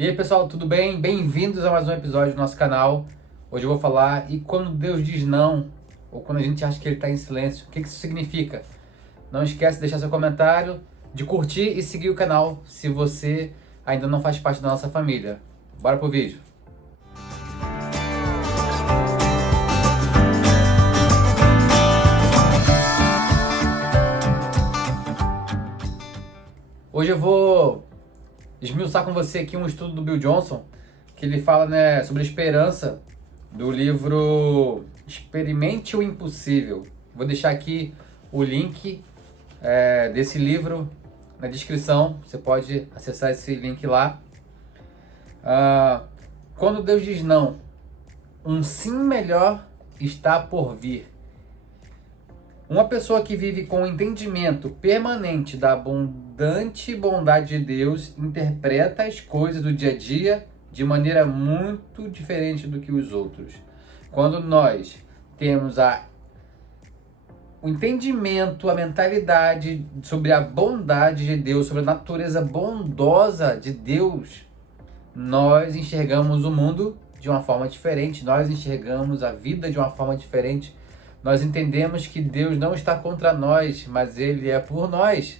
E aí pessoal, tudo bem? Bem-vindos a mais um episódio do nosso canal. Hoje eu vou falar e quando Deus diz não, ou quando a gente acha que Ele está em silêncio, o que isso significa? Não esquece de deixar seu comentário, de curtir e seguir o canal se você ainda não faz parte da nossa família. Bora pro vídeo! Hoje eu vou esmiuçar com você aqui um estudo do Bill Johnson, que ele fala, sobre a esperança, do livro Experimente o Impossível. Vou deixar aqui o link desse livro na descrição, você pode acessar esse link lá. Quando Deus diz não, um sim melhor está por vir. Uma pessoa que vive com o entendimento permanente da abundante bondade de Deus interpreta as coisas do dia a dia de maneira muito diferente do que os outros. Quando nós temos o entendimento, a mentalidade sobre a bondade de Deus, sobre a natureza bondosa de Deus, nós enxergamos o mundo de uma forma diferente, nós enxergamos a vida de uma forma diferente. Nós entendemos que Deus não está contra nós, mas Ele é por nós.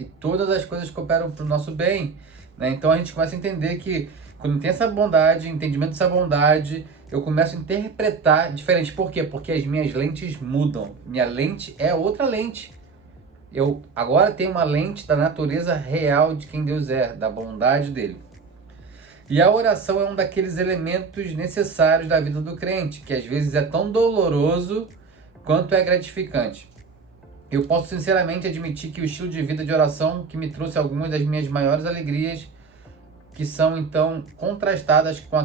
E todas as coisas cooperam para o nosso bem. Então a gente começa a entender que quando tem essa bondade, entendimento dessa bondade, eu começo a interpretar diferente. Por quê? Porque as minhas lentes mudam. Minha lente é outra lente. Eu agora tenho uma lente da natureza real de quem Deus é, da bondade dele. E a oração é um daqueles elementos necessários da vida do crente, que às vezes é tão doloroso quanto é gratificante. Eu posso sinceramente admitir que o estilo de vida de oração que me trouxe algumas das minhas maiores alegrias, que são então contrastadas com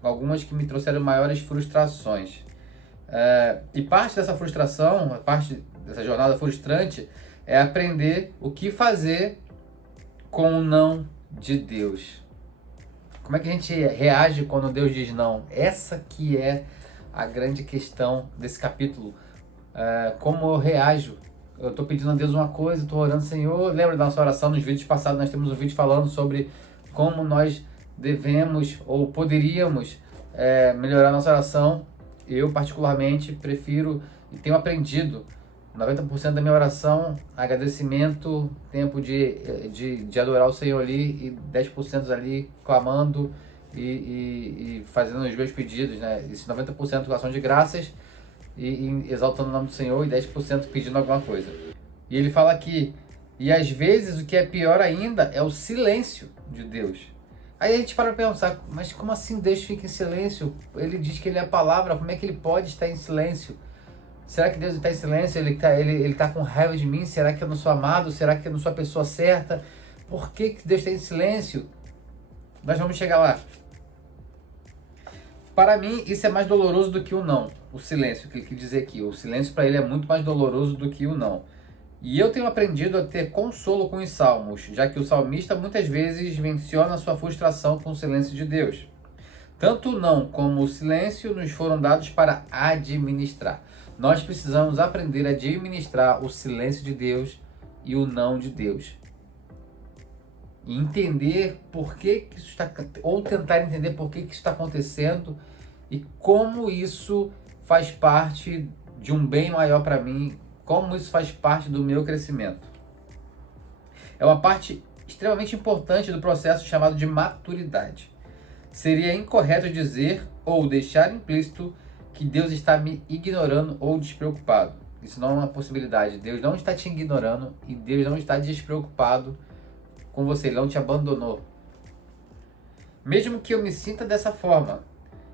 algumas que me trouxeram maiores frustrações. E parte dessa frustração, parte dessa jornada frustrante, é aprender o que fazer com o não de Deus. Como é que a gente reage quando Deus diz não? Essa que é a grande questão desse capítulo. Como eu reajo? Eu estou pedindo a Deus uma coisa, estou orando, Senhor. Lembra da nossa oração nos vídeos passados? Nós temos um vídeo falando sobre como nós devemos ou poderíamos melhorar a nossa oração. Eu, particularmente, prefiro e tenho aprendido 90% da minha oração, agradecimento, tempo de adorar o Senhor ali, e 10% ali clamando e fazendo os meus pedidos, Esse 90% ação de graças e exaltando o nome do Senhor, e 10% pedindo alguma coisa. E ele fala aqui, e às vezes o que é pior ainda é o silêncio de Deus. Aí a gente para pensar, mas como assim Deus fica em silêncio? Ele diz que Ele é a palavra, como é que Ele pode estar em silêncio? Será que Deus está em silêncio? Ele tá com raiva de mim? Será que eu não sou amado? Será que eu não sou a pessoa certa? Por que Deus está em silêncio? Nós vamos chegar lá. Para mim, isso é mais doloroso do que o não. O silêncio, que ele quer dizer aqui. O silêncio para ele é muito mais doloroso do que o não. E eu tenho aprendido a ter consolo com os salmos, já que o salmista muitas vezes menciona a sua frustração com o silêncio de Deus. Tanto o não como o silêncio nos foram dados para administrar. Nós precisamos aprender a administrar o silêncio de Deus e o não de Deus. E entender por que isso está, ou tentar entender por que isso está acontecendo e como isso faz parte de um bem maior para mim, como isso faz parte do meu crescimento. É uma parte extremamente importante do processo chamado de maturidade. Seria incorreto dizer ou deixar implícito que Deus está me ignorando ou despreocupado. Isso não é uma possibilidade. Deus não está te ignorando e Deus não está despreocupado com você. Ele não te abandonou. Mesmo que eu me sinta dessa forma,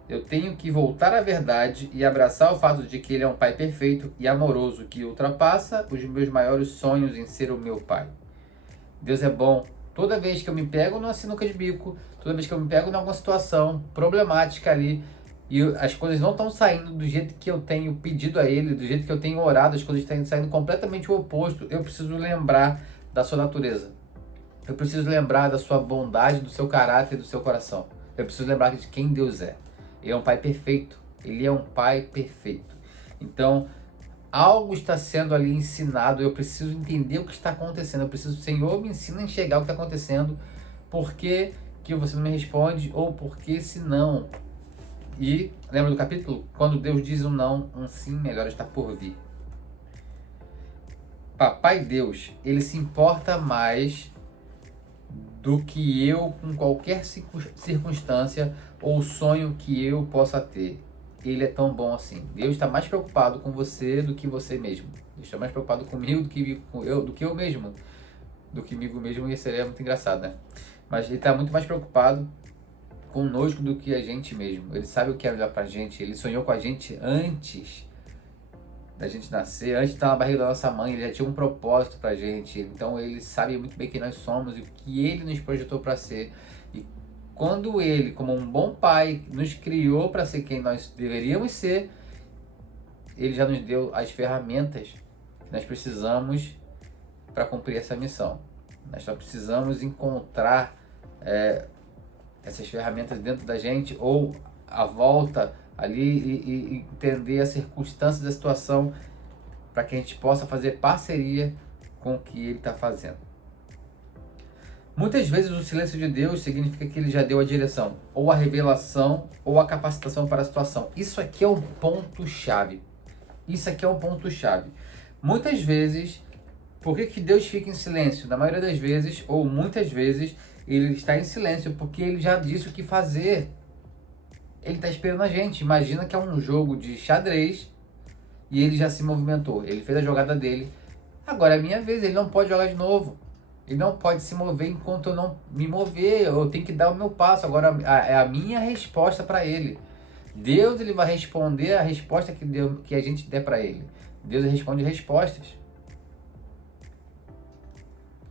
eu tenho que voltar à verdade e abraçar o fato de que Ele é um Pai perfeito e amoroso que ultrapassa os meus maiores sonhos em ser o meu Pai. Deus é bom. Toda vez que eu me pego numa sinuca de bico, toda vez que eu me pego em alguma situação problemática ali, e as coisas não estão saindo do jeito que eu tenho pedido a Ele, do jeito que eu tenho orado, as coisas estão saindo completamente o oposto, eu preciso lembrar da sua natureza. Eu preciso lembrar da sua bondade, do seu caráter, do seu coração. Eu preciso lembrar de quem Deus é. Ele é um Pai perfeito. Ele é um Pai perfeito. Então, algo está sendo ali ensinado. Eu preciso entender o que está acontecendo. Eu preciso, Senhor, me ensina a enxergar o que está acontecendo, por que que você não me responde? Ou por que se não? E lembra do capítulo? Quando Deus diz um não, um sim melhor está por vir. Papai Deus, ele se importa mais do que eu com qualquer circunstância ou sonho que eu possa ter. Ele é tão bom assim. Deus está mais preocupado com você do que você mesmo. Deus está mais preocupado comigo do que eu mesmo. Do que comigo mesmo, e seria muito engraçado, né? Mas ele está muito mais preocupado conosco do que a gente mesmo. Ele sabe o que é melhor pra gente. Ele sonhou com a gente antes da gente nascer, antes de estar na barriga da nossa mãe. Ele já tinha um propósito pra gente. Então ele sabe muito bem quem nós somos e o que ele nos projetou para ser. E quando ele, como um bom pai, nos criou para ser quem nós deveríamos ser, ele já nos deu as ferramentas que nós precisamos para cumprir essa missão. Nós só precisamos encontrar essas ferramentas dentro da gente ou à volta ali e entender as circunstâncias da situação para que a gente possa fazer parceria com o que ele está fazendo. Muitas vezes o silêncio de Deus significa que ele já deu a direção, ou a revelação, ou a capacitação para a situação. Isso aqui é um ponto-chave. Isso aqui é um ponto-chave. Muitas vezes, por que Deus fica em silêncio? Na maioria das vezes, ou muitas vezes, ele está em silêncio porque ele já disse o que fazer. Ele está esperando a gente. Imagina que é um jogo de xadrez e ele já se movimentou. Ele fez a jogada dele. Agora é a minha vez, ele não pode jogar de novo. Ele não pode se mover enquanto eu não me mover. Eu tenho que dar o meu passo. Agora é a minha resposta para ele. Deus, ele vai responder a resposta que a gente der para ele. Deus responde respostas.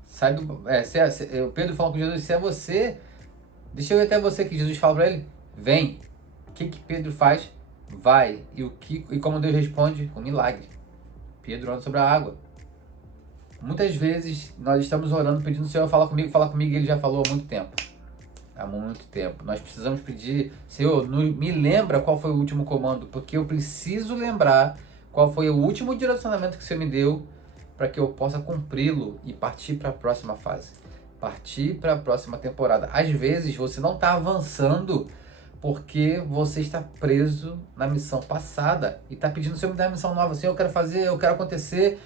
Sai do. O Pedro falou com Jesus: se é você, deixa eu ir até você, que Jesus fala para ele: vem. O que Pedro faz? Vai. E como Deus responde? Com milagre. Pedro anda sobre a água. Muitas vezes nós estamos orando, pedindo: Senhor, fala comigo, e ele já falou há muito tempo. Há muito tempo. Nós precisamos pedir: Senhor, me lembra qual foi o último comando, porque eu preciso lembrar qual foi o último direcionamento que o Senhor me deu, para que eu possa cumpri-lo e partir para a próxima fase. Partir para a próxima temporada. Às vezes você não está avançando porque você está preso na missão passada e está pedindo: Senhor, me dá uma missão nova. Senhor, eu quero fazer, eu quero acontecer.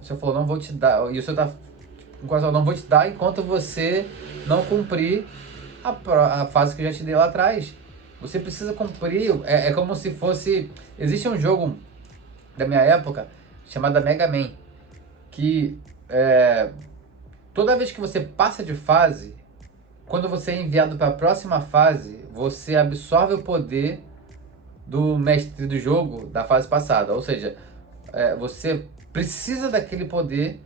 O Senhor falou: não vou te dar. E o Senhor está com o coração: não vou te dar enquanto você não cumprir a fase que eu já te dei lá atrás. Você precisa cumprir. É como se fosse... Existe um jogo da minha época chamado Mega Man, que toda vez que você passa de fase, quando você é enviado para a próxima fase, você absorve o poder do mestre do jogo da fase passada. Ou seja, você precisa daquele poder,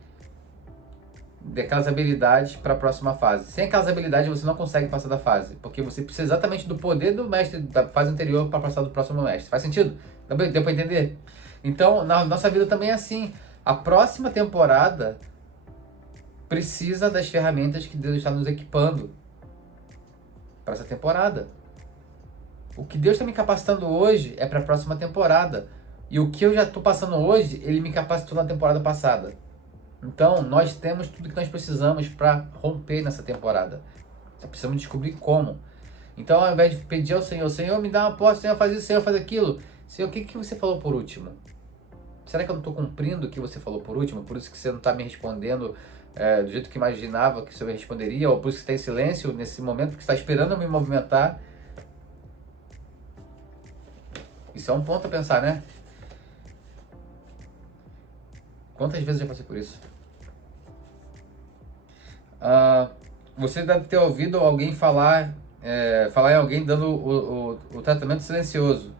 daquelas habilidades para a próxima fase. Sem aquelas habilidades você não consegue passar da fase, porque você precisa exatamente do poder do mestre da fase anterior para passar do próximo mestre. Faz sentido? Deu para entender? Então, na nossa vida também é assim. A próxima temporada precisa das ferramentas que Deus está nos equipando para essa temporada. O que Deus está me capacitando hoje é para a próxima temporada. E o que eu já estou passando hoje, Ele me capacitou na temporada passada. Então, nós temos tudo que nós precisamos para romper nessa temporada. Só precisamos descobrir como. Então, ao invés de pedir ao Senhor: Senhor, me dá uma porta, Senhor, faz isso, Senhor, faz aquilo. Senhor, o que você falou por último? Será que eu não estou cumprindo o que você falou por último? Por isso que você não está me respondendo do jeito que imaginava que o Senhor responderia? Ou por isso que está em silêncio nesse momento, porque está esperando eu me movimentar? Isso é um ponto a pensar, né? Quantas vezes eu já passei por isso? Você deve ter ouvido alguém falar em alguém dando o tratamento silencioso.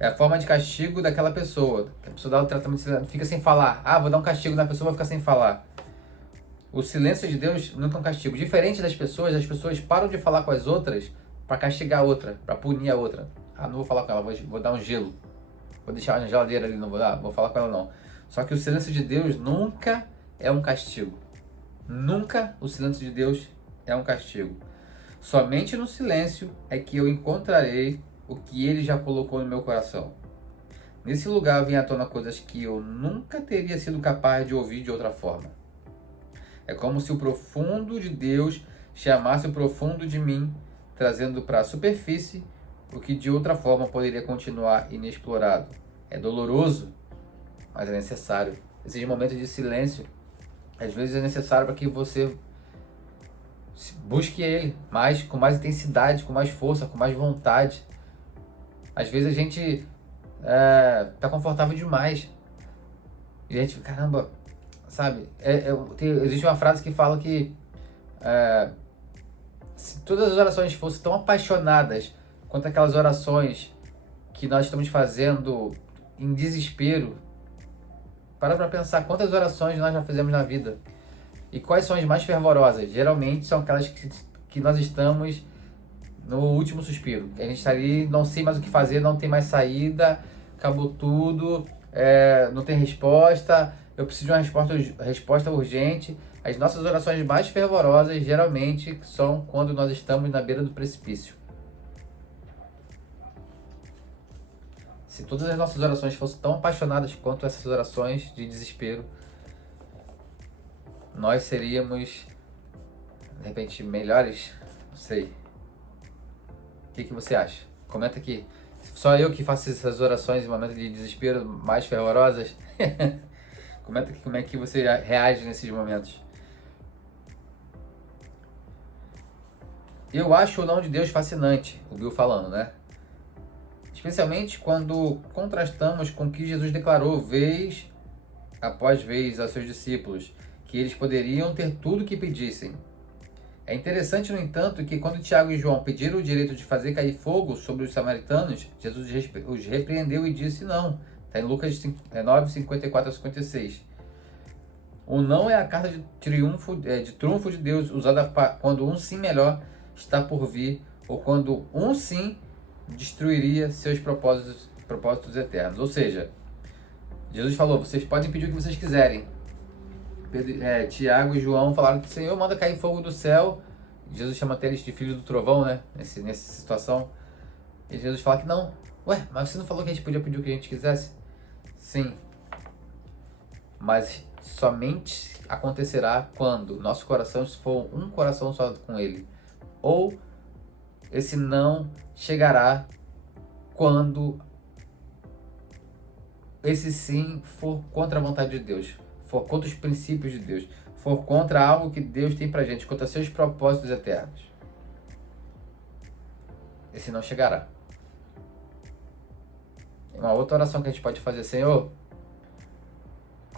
É a forma de castigo daquela pessoa. A pessoa dá o tratamento silencioso, fica sem falar. Vou dar um castigo na pessoa, vai ficar sem falar. O silêncio de Deus nunca é um castigo. Diferente das pessoas, as pessoas param de falar com as outras para castigar a outra, para punir a outra. Não vou falar com ela, vou dar um gelo. Vou deixar na geladeira ali, não vou falar com ela não. Só que o silêncio de Deus nunca é um castigo. Nunca o silêncio de Deus é um castigo. Somente no silêncio é que eu encontrarei o que Ele já colocou no meu coração. Nesse lugar vem à tona coisas que eu nunca teria sido capaz de ouvir de outra forma. É como se o profundo de Deus chamasse o profundo de mim, trazendo para a superfície o que de outra forma poderia continuar inexplorado. É doloroso, mas é necessário. Esses momentos de silêncio, às vezes é necessário para que você busque Ele mais, com mais intensidade, com mais força, com mais vontade. Às vezes a gente tá confortável demais. E a gente, caramba, sabe? Existe uma frase que fala que se todas as orações fossem tão apaixonadas quanto aquelas orações que nós estamos fazendo em desespero, para pensar quantas orações nós já fizemos na vida. E quais são as mais fervorosas? Geralmente são aquelas que nós estamos no último suspiro. A gente está ali, não sei mais o que fazer, não tem mais saída, acabou tudo, não tem resposta, eu preciso de uma resposta urgente. As nossas orações mais fervorosas geralmente são quando nós estamos na beira do precipício. Se todas as nossas orações fossem tão apaixonadas quanto essas orações de desespero, nós seríamos, de repente, melhores? Não sei. O que você acha? Comenta aqui. Só eu que faço essas orações em momentos de desespero mais fervorosas? Comenta aqui como é que você reage nesses momentos. Eu acho o não de Deus fascinante, o Bill falando, né? Especialmente quando contrastamos com o que Jesus declarou vez após vez aos seus discípulos, que eles poderiam ter tudo o que pedissem. É interessante, no entanto, que quando Tiago e João pediram o direito de fazer cair fogo sobre os samaritanos, Jesus os repreendeu e disse não. Está em Lucas 9, 54 a 56. O não é a carta de trunfo de Deus usada quando um sim melhor está por vir, ou quando um sim destruiria seus propósitos eternos. Ou seja, Jesus falou, vocês podem pedir o que vocês quiserem. Tiago e João falaram que o Senhor manda cair fogo do céu. Jesus chama até eles de filho do trovão, né? Nessa situação. E Jesus fala que não. Ué, mas você não falou que a gente podia pedir o que a gente quisesse? Sim. Mas somente acontecerá quando nosso coração for um coração só com Ele. Ou esse não chegará quando esse sim for contra a vontade de Deus, for contra os princípios de Deus, for contra algo que Deus tem pra gente, contra seus propósitos eternos. Esse não chegará. Uma outra oração que a gente pode fazer, Senhor,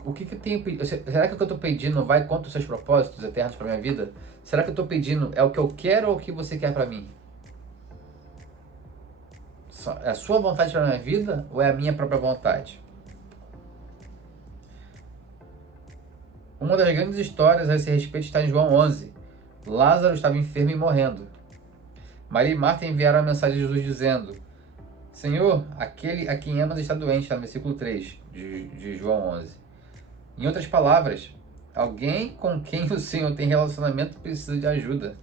o que eu tenho pedido? Será que o que eu estou pedindo vai contra os seus propósitos eternos para minha vida? Será que eu estou pedindo é o que eu quero ou o que você quer para mim? É a sua vontade para minha vida ou é a minha própria vontade? Uma das grandes histórias a esse respeito está em João 11. Lázaro estava enfermo e morrendo. Maria e Marta enviaram a mensagem de Jesus dizendo: Senhor, aquele a quem amas está doente, está no versículo 3 de João 11. Em outras palavras, alguém com quem o Senhor tem relacionamento precisa de ajuda.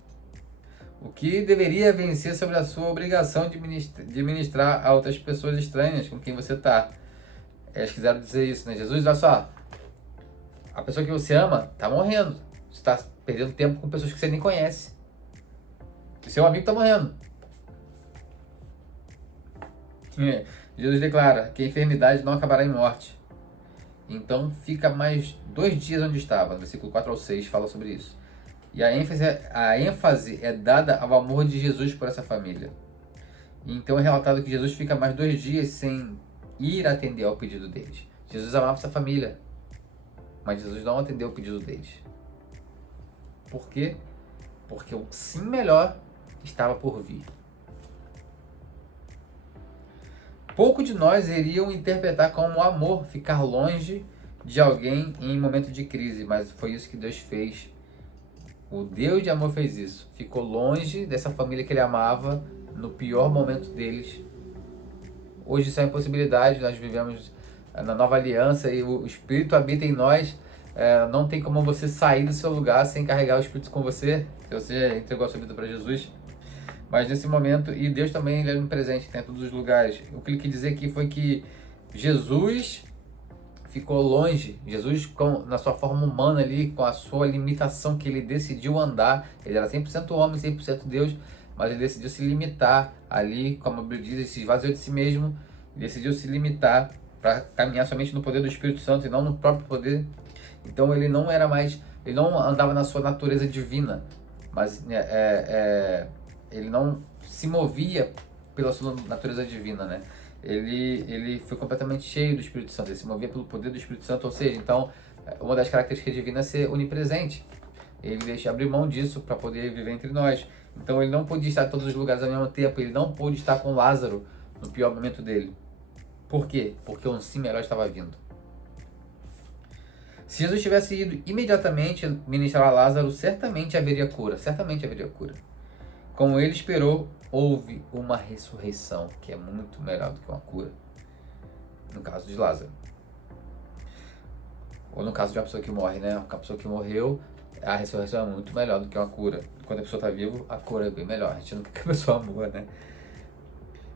O que deveria vencer sobre a sua obrigação de ministrar a outras pessoas estranhas com quem você está. Eles quiseram dizer isso, né? Jesus, olha só, a pessoa que você ama está morrendo. Você está perdendo tempo com pessoas que você nem conhece. O seu amigo está morrendo. Jesus declara que a enfermidade não acabará em morte. Então fica mais 2 dias onde estava. No versículo 4 ao 6 fala sobre isso. E a ênfase é dada ao amor de Jesus por essa família. E então é relatado que Jesus fica mais 2 dias sem ir atender ao pedido deles. Jesus amava essa família, mas Jesus não atendeu o pedido deles. Por quê? Porque o sim melhor estava por vir. Pouco de nós iriam interpretar como amor ficar longe de alguém em momento de crise, mas foi isso que Deus fez. O Deus de amor fez isso. Ficou longe dessa família que ele amava no pior momento deles. Hoje isso é uma impossibilidade. Nós vivemos na nova aliança e o Espírito habita em nós. Não tem como você sair do seu lugar sem carregar o Espírito com você, se você entregou a sua vida para Jesus. Mas nesse momento, e Deus também ele é presente em todos os lugares. O que ele quis dizer aqui foi que Jesus ficou longe. Jesus, na sua forma humana ali, com a sua limitação que ele decidiu andar, ele era 100% homem, 100% Deus, mas ele decidiu se limitar ali, como a Bíblia diz, ele se esvaziou de si mesmo, decidiu se limitar para caminhar somente no poder do Espírito Santo e não no próprio poder. Então ele não era mais, ele não andava na sua natureza divina, mas ele não se movia pela sua natureza divina, né? Ele foi completamente cheio do Espírito Santo, ele se movia pelo poder do Espírito Santo, ou seja, então, uma das características divinas é ser onipresente. Ele abriu mão disso para poder viver entre nós. Então ele não pôde estar em todos os lugares ao mesmo tempo, ele não pôde estar com Lázaro no pior momento dele. Por quê? Porque um sim melhor estava vindo. Se Jesus tivesse ido imediatamente ministrar a Lázaro, certamente haveria cura, certamente haveria cura. Como ele esperou, houve uma ressurreição, que é muito melhor do que uma cura. No caso de Lázaro. Ou no caso de uma pessoa que morre, né? Uma pessoa que morreu, a ressurreição é muito melhor do que uma cura. Quando a pessoa está viva, a cura é bem melhor. A gente não quer que a pessoa morra, né?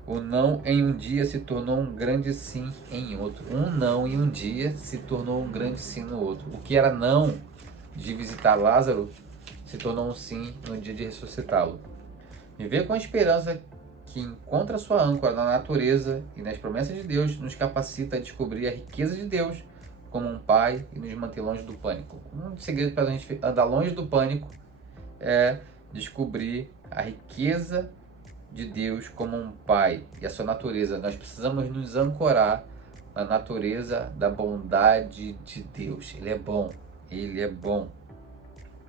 O não em um dia se tornou um grande sim em outro. Um não em um dia se tornou um grande sim no outro. O que era não de visitar Lázaro se tornou um sim no dia de ressuscitá-lo. Viver com a esperança que encontra sua âncora na natureza e nas promessas de Deus nos capacita a descobrir a riqueza de Deus como um pai e nos manter longe do pânico. Um segredo para a gente andar longe do pânico é descobrir a riqueza de Deus como um pai e a sua natureza. Nós precisamos nos ancorar na natureza da bondade de Deus. Ele é bom, ele é bom.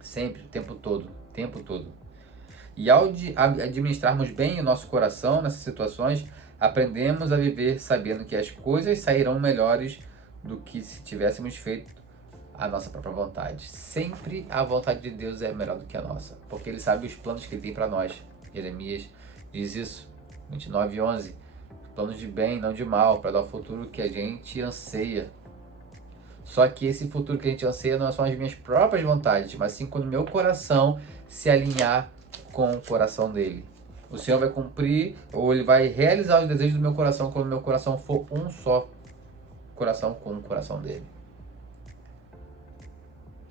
Sempre, o tempo todo, o tempo todo. E ao administrarmos bem o nosso coração nessas situações, aprendemos a viver sabendo que as coisas sairão melhores do que se tivéssemos feito a nossa própria vontade. Sempre a vontade de Deus é melhor do que a nossa, porque Ele sabe os planos que Ele tem para nós. Jeremias diz isso, 29:11. Planos de bem, não de mal, para dar o futuro que a gente anseia. Só que esse futuro que a gente anseia não são as minhas próprias vontades, mas sim quando o meu coração se alinhar com o coração dele. O Senhor vai cumprir, ou Ele vai realizar os desejos do meu coração quando o meu coração for um só coração com o coração dele.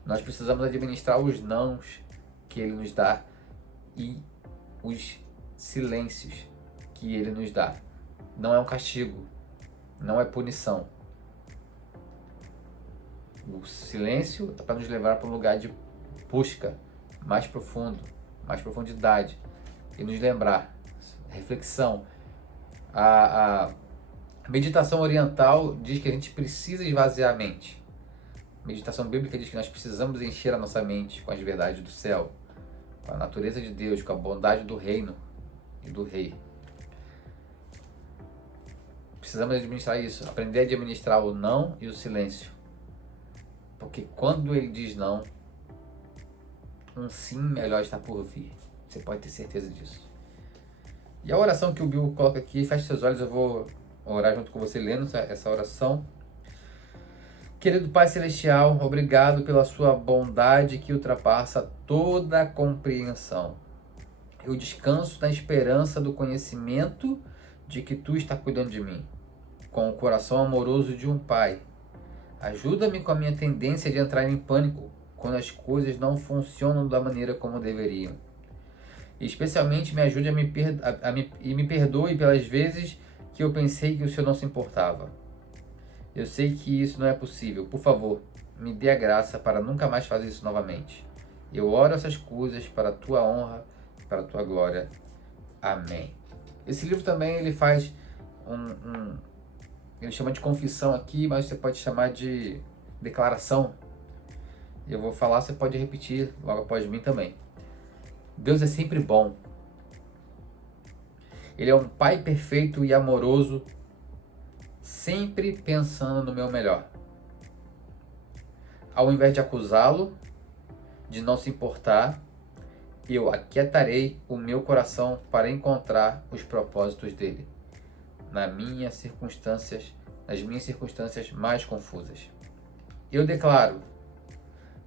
Nós precisamos administrar os nãos que Ele nos dá e os silêncios que Ele nos dá. Não é um castigo, não é punição. O silêncio é para nos levar para um lugar de busca mais profundo, mais profundidade, e nos lembrar, reflexão. A meditação oriental diz que a gente precisa esvaziar a mente. A meditação bíblica diz que nós precisamos encher a nossa mente com as verdades do céu, com a natureza de Deus, com a bondade do reino e do rei. Precisamos administrar isso, aprender a administrar o não e o silêncio. Porque quando ele diz não, um sim melhor está por vir. Você pode ter certeza disso. E a oração que o Bill coloca aqui, feche seus olhos, eu vou orar junto com você lendo essa oração. Querido Pai Celestial, obrigado pela sua bondade que ultrapassa toda a compreensão. Eu descanso na esperança do conhecimento de que Tu está cuidando de mim, com o coração amoroso de um pai. Ajuda-me com a minha tendência de entrar em pânico quando as coisas não funcionam da maneira como deveriam. E especialmente me ajude e me perdoe pelas vezes que eu pensei que o Senhor não se importava. Eu sei que isso não é possível. Por favor, me dê a graça para nunca mais fazer isso novamente. Eu oro essas coisas para a Tua honra e para a Tua glória. Amém. Esse livro também ele faz ele chama de confissão aqui, mas você pode chamar de declaração. Eu vou falar, você pode repetir logo após mim também. Deus é sempre bom. Ele é um Pai perfeito e amoroso, sempre pensando no meu melhor. Ao invés de acusá-lo, de não se importar, eu aquietarei o meu coração para encontrar os propósitos dele nas minhas circunstâncias mais confusas. Eu declaro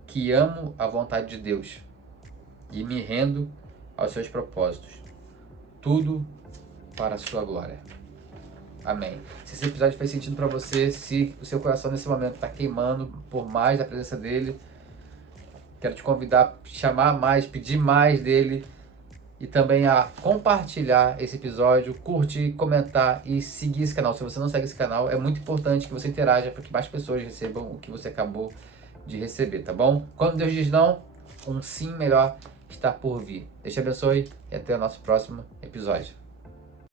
que amo a vontade de Deus e me rendo aos seus propósitos. Tudo para a sua glória. Amém. Se esse episódio fez sentido para você, se o seu coração nesse momento está queimando por mais da presença dele, quero te convidar a chamar mais, pedir mais dele e também a compartilhar esse episódio, curtir, comentar e seguir esse canal. Se você não segue esse canal, é muito importante que você interaja para que mais pessoas recebam o que você acabou de receber, tá bom? Quando Deus diz não, um sim melhor está por vir. Deus te abençoe e até o nosso próximo episódio.